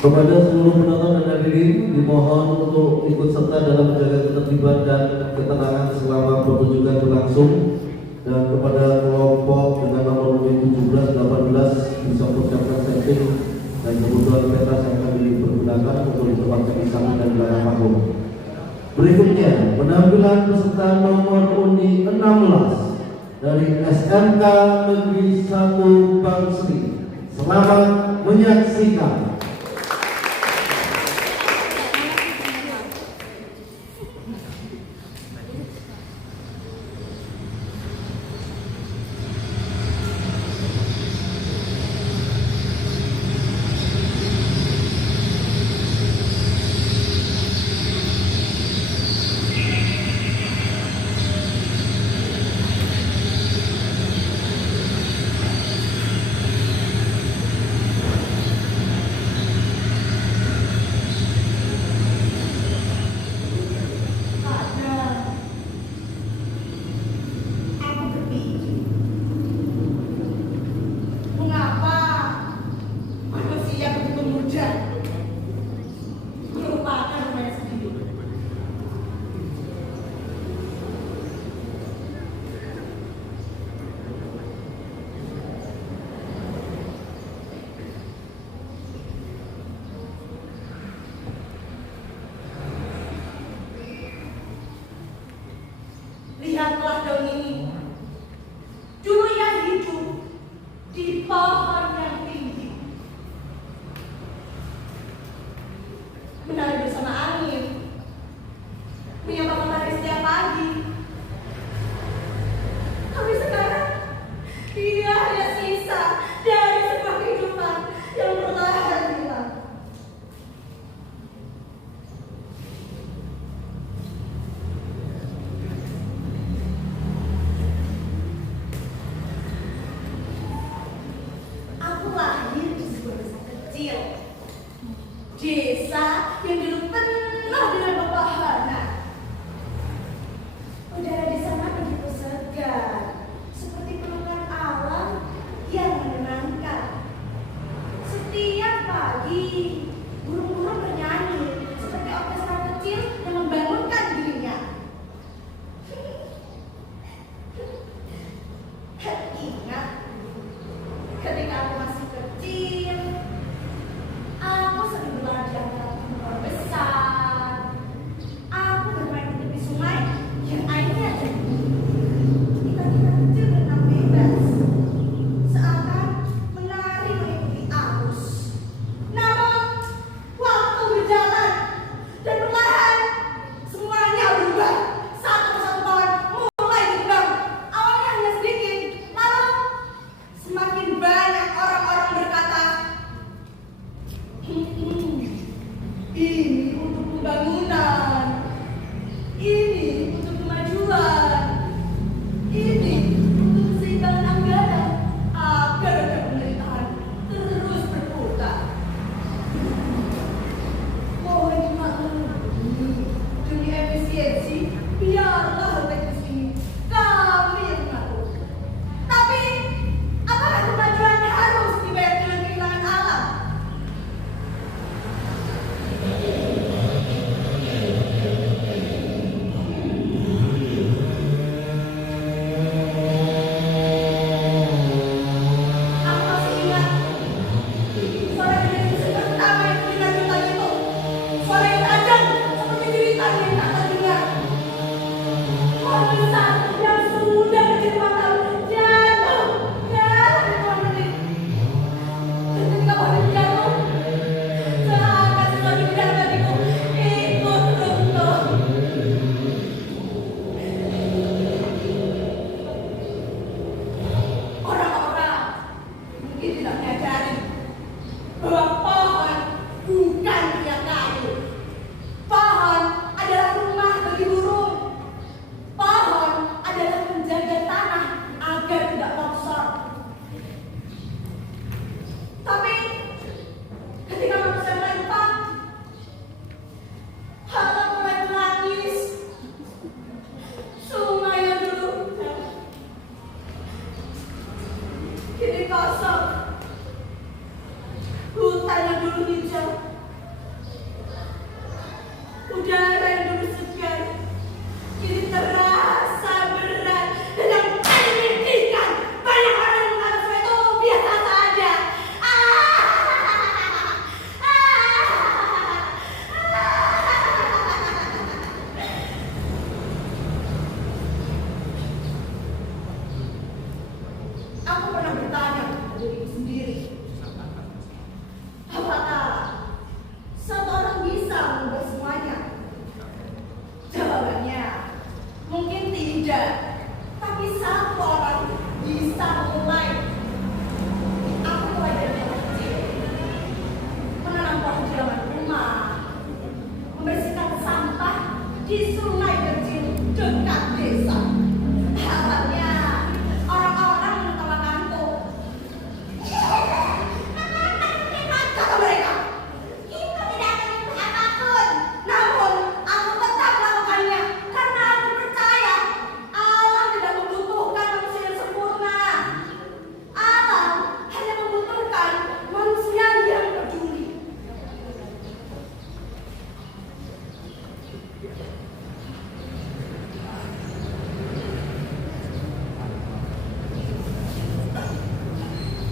Kepada seluruh penonton dan hadirin dimohon untuk ikut serta dalam menjaga ketertiban dan ketenangan selama pertunjukan berlangsung. Dan kepada kelompok dengan nomor urut 17, 18 bisa persiapkan setting dan kebutuhan pentas yang akan dipergunakan untuk ditempatkan di samping dan belakang panggung. Berikutnya penampilan peserta nomor undi 16 dari SMK Negeri 1 Bangsri. Selamat menyaksikan. Lihatlah daun ini. Dulu ia hidup di pohon yang tinggi, menari bersama angin, menyapa matahari setiap pagi. Tapi sekarang dia hanya sisa dari sebuah kehidupan yang perlahan hilang. Desa yang dulu penuh dengan pepohonan. Udara di sana begitu segar, seperti pelukan alam yang menenangkan. Setiap pagi, burung-burung bernyanyi seperti orkestra kecil yang membangunkan dirinya. Ingat, ketika aku masih kecil, aku sering berlari di antara pohon besar. Aku bermain di tepi sungai yang airnya jernih. Ikan-ikan kecil berenang bebas, seakan menari mengikuti arus. Namun, waktu berjalan dan perlahan semuanya berubah. Satu persatu pohon mulai ditebang. Awalnya hanya sedikit, lalu semakin banyak orang-orang berkata, ini untuk pembangunan, ini untuk kemajuan, ini untuk keseimbangan anggaran agar pemerintahan terus berputar. Mohon dimaklumi, demi efisiensi, biarlah hal teknis ini kami yang mengatur. Tapi, apakah kemajuan harus dibayar dengan kehilangan alam? Aku masih ingat suara televisi pertama yang mendengar itu. Suara yang tajam seperti jeritan yang tak terdengar. Pohon besar yang sudah berjatuhan tahun jatuh dalam hitungan menit. Dan ketika pohon itu jatuh, seakan sesuatu di dalam hatiku ikut runtuh. Orang-orang mungkin tidak menyadari bahwa pohon bukan tiang kayu. Pohon adalah rumah bagi burung. Pohon adalah menjaga tanah agar tidak longsor. Tapi ketika manusia melempar, harta mulai menangis. Sungai yang dulu kini kosong. Hutan yang dulu hijau udara yang dulu segar kini terasa berat dan yang paling menyedihkan, banyak orang yang menganggap saya itu biasa saja. Aku pernah bertanya pada diriku sendiri, apakah satu orang bisa mengubah semuanya? Jawabannya mungkin tidak, tapi satu orang bisa mulai. Aku mulai dari yang kecil, menanam pohon di halaman rumah, membersihkan sampah di sungai kecil dekat desa. Awalnya orang-orang menertawakanku. Kata mereka, itu tidak akan mengubah apapun. Namun aku tetap melakukannya karena aku percaya alam tidak membutuhkan manusia yang sempurna. Alam hanya membutuhkan manusia yang peduli.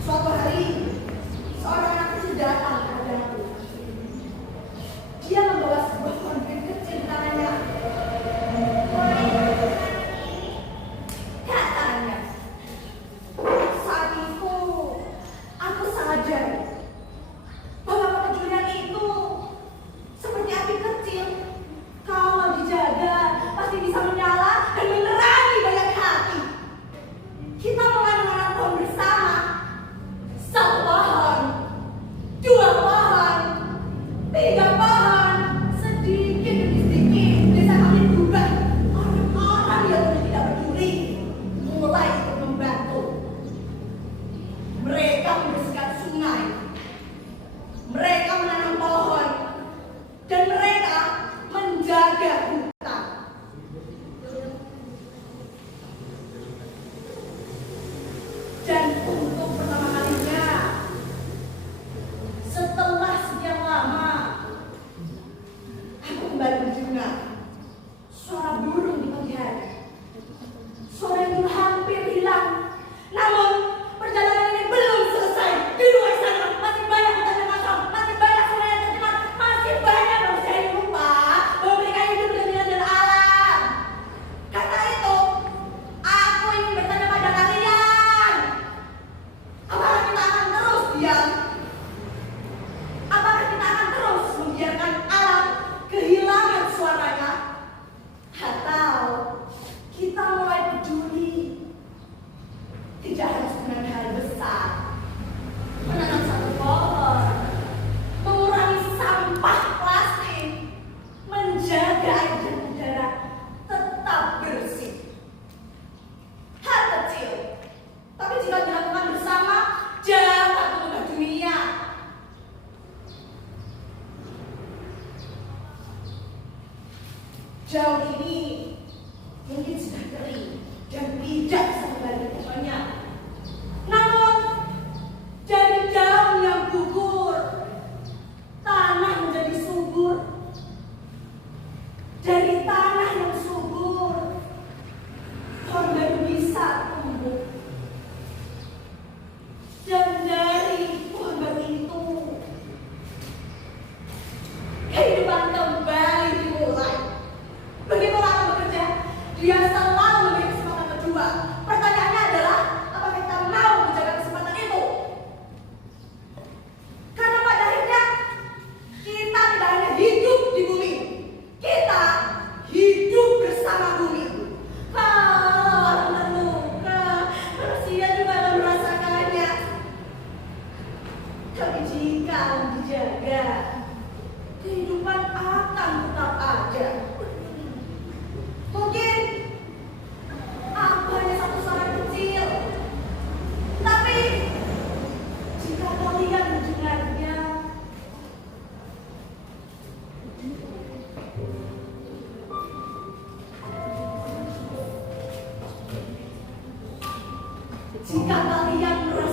Suatu hari, seorang anak kecil datang kepadaku. Dia membawa sebuah konflik kecil di tangannya. Katanya, saat itu aku sadar bahwa kepedulian itu seperti api kecil. Kalau dijaga, pasti bisa menyala dan menerangi banyak hati. Kita mulai menanam pohon bersama. Satu pohon, dua pohon, tiga pohon, sedikit demi sedikit desa kami berubah. Orang-orang yang dulu tidak peduli mulai ikut membantu. Mereka membersihkan sungai, mereka menanam pohon, dan mereka menjaga hutan. Dan untuk pertama kalinya, setelah sekian lama, aku kembali mendengar suara burung di pagi hari. Suara yang dulu hampir hilang. Namun, perjalanan ini belum selesai. Di luar sana masih banyak hutan yang kosong, masih banyak sungai yang tercemar, masih banyak manusia yang lupa bahwa mereka hidup dengan dan alam. Karena itu, aku ingin bertanya pada kalian, apakah kita akan terus diam? Apakah kita akan terus membiarkan alam kehilangan suaranya? Atau kita mulai peduli? Tidak harus dengan hal besar. Menanam satu pohon, mengurangi sampah plastik, menjaga air dan udara tetap bersih. Hal kecil, tapi jika dilakukan bersama, dapat mengubah dunia. Daun ini mungkin sudah kering dan tidak bisa kembali ke pohonnya. Namun, dari daun yang gugur, tanah menjadi subur. Dari tanah yang subur, pohon baru bisa tumbuh. Dan dari pohon baru itu, kehidupan kembali dimulai. Begitu orang bekerja, dia selalu memberi kesempatan kedua. Pertanyaannya adalah, apakah kita mau menjaga kesempatan itu? Karena pada akhirnya, kita tidak hanya hidup di bumi, kita hidup bersama bumi. Kalau orang terluka, manusia juga akan merasakannya. Tapi jika alam dijaga, kehidupan akan tetap ada. Mungkin aku hanya satu suara kecil, tapi jika kalian mendengarnya, jika kalian merasa